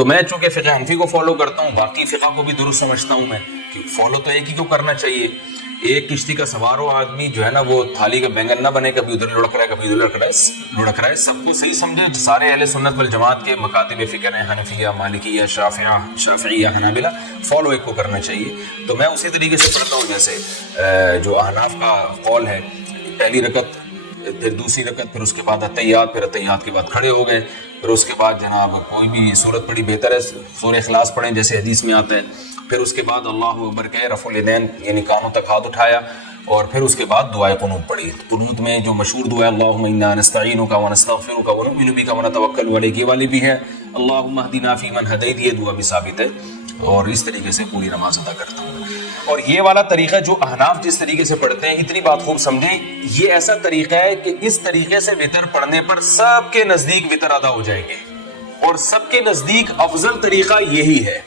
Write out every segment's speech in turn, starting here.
تو میں چونکہ فقہ حنفی کو فالو کرتا ہوں، باقی فقہ کو بھی درست سمجھتا ہوں میں کہ فالو تو ایک ہی کو کرنا چاہیے. ایک کشتی کا سوار ہو آدمی جو ہے نا وہ تھالی کا بینگن نہ بنے، کبھی ادھر لڑک رہا ہے کبھی ادھر لڑک رہا ہے. سب کو صحیح سمجھے. سارے اہل سنت والجماعت کے مکاتب فکر ہیں، حنفیہ، مالکیہ، شافعیہ، حنابلہ، فالو ایک کو کرنا چاہیے. تو میں اسی طریقے سے پڑھتا ہوں جیسے جو احناف کا قول ہے، پہلی رکعت، پھر دوسری رکعت، پھر اس کے بعد اتحیات، پھر اتحیات کے بعد کھڑے ہو گئے، پھر اس کے بعد جناب کوئی بھی صورت پڑھی بہتر ہے، سورہ اخلاص پڑھیں جیسے حدیث میں آتا ہے. پھر اس کے بعد اللہ اکبر کہے، رفع الیدین یعنی کانوں تک ہاتھ اٹھایا، اور پھر اس کے بعد دعائے قنوت پڑھی. قنوت میں جو مشہور دعا ہے اللہم انا نستعینک ونستغفرک ونؤمن بک ونتوکل علیک، یہ والی بھی ہے اللہم اہدنا فیمن ہدیت، یہ دعا بھی ثابت ہے. اور اس طریقے سے پوری نماز ادا کرتا ہوں. اور یہ والا طریقہ جو احناف جس طریقے سے پڑھتے ہیں، اتنی بات خوب سمجھیں، یہ ایسا طریقہ ہے کہ اس طریقے سے وتر پڑھنے پر سب کے نزدیک وتر ادا ہو جائیں گے، اور سب کے نزدیک افضل طریقہ یہی ہے.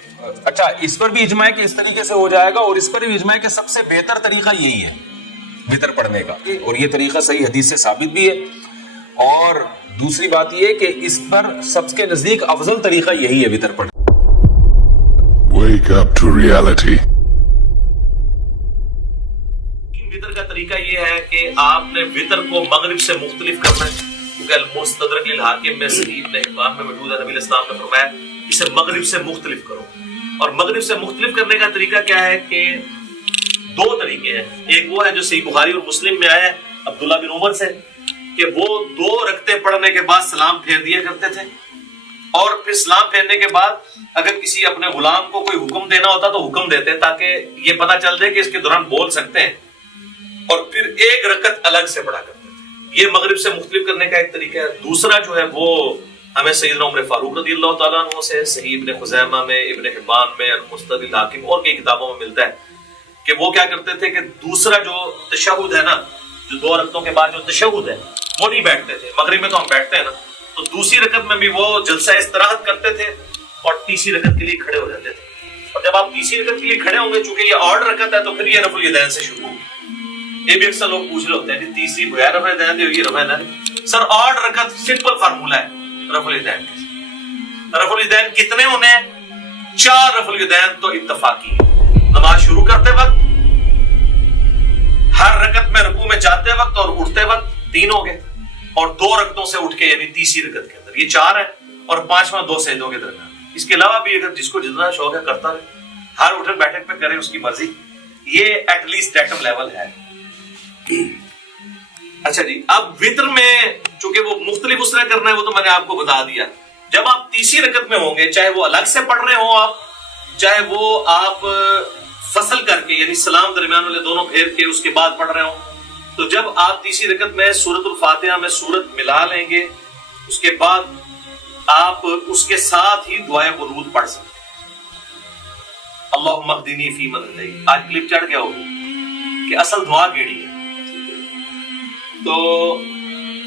اچھا، اس پر بھی اجماع ہے کہ اس طریقے سے ہو جائے گا، اور اس پر بھی اجماع ہے کہ سب سے بہتر طریقہ یہی ہے وتر پڑھنے کا، اور یہ طریقہ صحیح حدیث سے ثابت بھی ہے. اور دوسری بات یہ کہ اس پر سب کے نزدیک افضل طریقہ یہی ہے وتر پڑھنے. Wake up to reality. وتر کا طریقہ یہ ہے کہ آپ نے وتر کو مغرب سے مختلف کرنا ہے، کیونکہ المستدرک للحاکم میں صحیح ابن حبان میں موجود ہے، نبی اسلام نے فرمایا اسے مغرب سے مختلف کرو. اور مغرب سے مختلف کرنے کا طریقہ کیا ہے کہ دو طریقے ہیں. ایک وہ ہے جو صحیح بخاری اور مسلم میں آیا ہے عبداللہ بن عمر سے کہ وہ 2 رکعتیں پڑھنے کے بعد سلام پھیر دیا کرتے تھے، اور پھر سلام پھیرنے کے بعد اگر کسی اپنے غلام کو کوئی حکم دینا ہوتا تو حکم دیتے تاکہ یہ پتہ چل جائے کہ اس کے دوران بول سکتے ہیں، اور پھر 1 رکعت الگ سے پڑھا کرتے تھے. یہ مغرب سے مختلف کرنے کا ایک طریقہ ہے. دوسرا جو ہے وہ ہمیں سیدنا عمر فاروق رضی اللہ تعالیٰ عنہ سے صحیح ابن خزیمہ میں، ابن حبان میں، المستدرک للحاکم اور کئی کتابوں میں ملتا ہے کہ وہ کیا کرتے تھے کہ دوسرا جو تشہد ہے نا، جو 2 رکعتوں کے بعد جو تشہد ہے وہ نہیں بیٹھتے تھے. مغرب میں تو ہم بیٹھتے ہیں نا، تو دوسری رکعت میں بھی وہ جلسہ استراحت کرتے تھے اور تیسری رکعت کے لیے کھڑے ہو جاتے تھے. اور جب آپ تیسری رکعت کے لیے کھڑے ہوں گے، چونکہ یہ آڈ رکعت ہے، تو پھر یہ رفع الیدین سے شروع ہوگی. یہ بھی اکثر لوگ پوچھ رہے ہوتے ہیں کہ تیسری بغیر رفع الیدین دی ہوگی، رفع الیدین. سر آڈ رکعت سمپل فارمولہ ہے رفع الیدین کا. رفع الیدین کتنے ہونے ہیں؟ 4 رفع الیدین تو اتفاقی ہے. نماز شروع کرتے وقت، ہر رکعت میں رکوع میں جاتے وقت اور اٹھتے وقت 3 ہو گئے، اور 2 رکعتوں سے اٹھ کے یعنی تیسری رکعت کے اندر یہ 4 ہے، اور 5واں 2 سجدوں کے درمیان. اس کے علاوہ بھی اگر جس کو جتنا شوق ہے کرتا رہے، ہر اٹھک بیٹھک پہ کرے، اس کی مرضی. یہ ایٹ لیسٹ ایٹم لیول ہے. اچھا جی، اب وتر میں چونکہ وہ مختلف اس طرح کرنا ہے، وہ تو میں نے آپ کو بتا دیا. جب آپ تیسری رکعت میں ہوں گے، چاہے وہ الگ سے پڑھ رہے ہوں آپ، چاہے وہ آپ فصل کر کے یعنی سلام درمیان والے دونوں پھیر کے اس کے بعد پڑھ رہے ہوں، تو جب آپ تیسری رکعت میں سورۃ الفاتحہ میں سورت ملا لیں گے، اس کے بعد آپ اس کے ساتھ ہی دعائے قنوت پڑھ سکتے ہیں. اللہم اہدنی فیمن ہدیت. آج کلپ چڑھ گیا ہوگا کہ اصل دعا کیڑی ہے. تو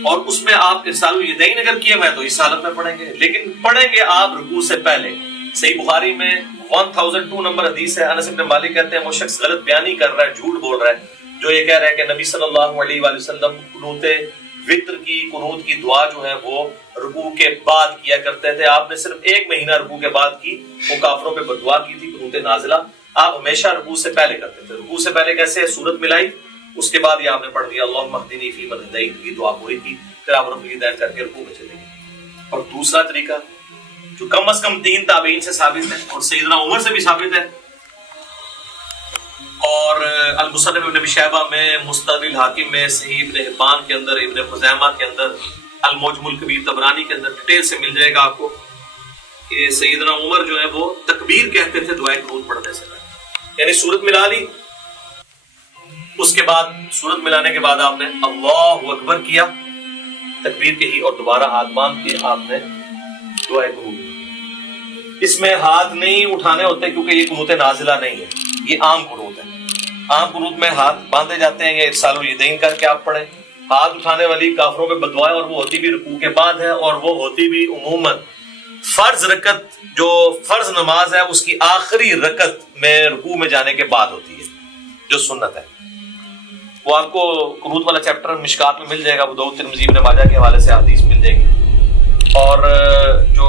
اور اس میں آپ ارسال الیدین اگر کیے ہوئے تو اس حالت میں پڑھیں گے، لیکن پڑھیں گے آپ رکوع سے پہلے. صحیح بخاری میں 1002 نمبر حدیث ہے. انس بن مالک کہتے ہیں وہ شخص غلط بیانی کر رہا ہے، جھوٹ بول رہا ہے، جو یہ کہہ رہا ہے کہ نبی صلی اللہ علیہ وآلہ وسلم قنوت وتر کی قنوت کی دعا جو ہے وہ رکوع کے بعد کیا کرتے تھے. آپ نے صرف 1 مہینہ رکوع کے بعد کی، وہ کافروں پہ بددعا کی تھی، قنوت نازلہ. آپ ہمیشہ رکوع سے پہلے کرتے تھے. رکوع سے پہلے کیسے؟ سورت ملائی، اس کے بعد یہ آپ نے پڑھ دیا اللہم اہدنی فیمن ہدیت، کی دعا پوری کی، پھر آپ رفع الیدین کر کے رکوع میں چلے گئے. اور دوسرا طریقہ جو کم از کم 3 تابعین سے ثابت ہے اور سیدنا عمر سے بھی ثابت ہے، اور المصنف ابن ابی شیبہ میں، مستدرک الحاکم میں، صحیح ابن حبان کے اندر، ابن خزیمہ کے اندر، المعجم الکبیر طبرانی کے اندر ڈیٹیل سے مل جائے گا آپ کو کہ سیدنا عمر جو ہے وہ تکبیر کہتے تھے دعائے قنوت پڑھنے سے پہلے. یعنی سورت ملا لی، اس کے بعد سورت ملانے کے بعد آپ نے اللہ اکبر کیا، تکبیر کہی، اور دوبارہ ہاتھ باندھ کے آپ نے دعائے قنوت. اس میں ہاتھ نہیں اٹھانے ہوتے کیونکہ یہ قنوت نازلہ نہیں ہے، یہ عام قنوت ہے. عام قنوت میں ہاتھ باندھے جاتے ہیں، یا ارسال الیدین کر کے آپ پڑھیں. ہاتھ اٹھانے والی کافروں پہ بددعا ہے، اور وہ ہوتی بھی رکوع کے بعد ہے، اور وہ ہوتی بھی عموماً فرض رکعت جو فرض نماز ہے اس کی آخری رکعت میں رکوع میں جانے کے بعد ہوتی ہے، جو سنت ہے. وہ آپ کو قنوت والا چیپٹر مشکات میں مل جائے گا، ابو داؤد ترمذی ابن ماجہ کے حوالے سے حدیث مل جائے گی. اور جو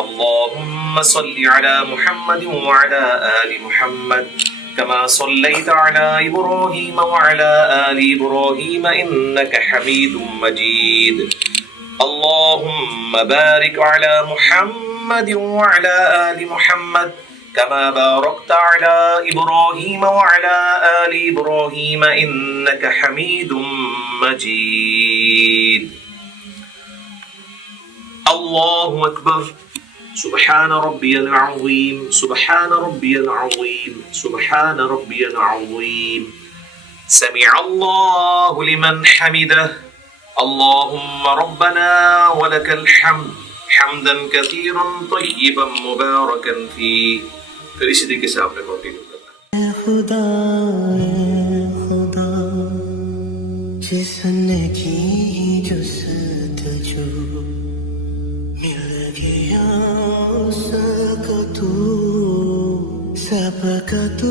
اللهم صل على محمد وعلى آل محمد كما صليت على إبراهيم وعلى آل إبراهيم إنك حميد مجيد. اللهم بارك على محمد وعلى آل محمد كما باركت على إبراهيم وعلى آل إبراهيم إنك حميد مجيد. الله أكبر. سبحان ربي العظيم سبحان ربي العظيم سبحان ربي العظيم. سمع الله لمن حمده. اللهم ربنا ولك الحمد حمدا كثيرا طيبا مباركا فيه. پھر اسی طریقے سے آپ نے کنٹینیو کرنا ہے. خدا جسن کی جستجو مل گیا سب کا تو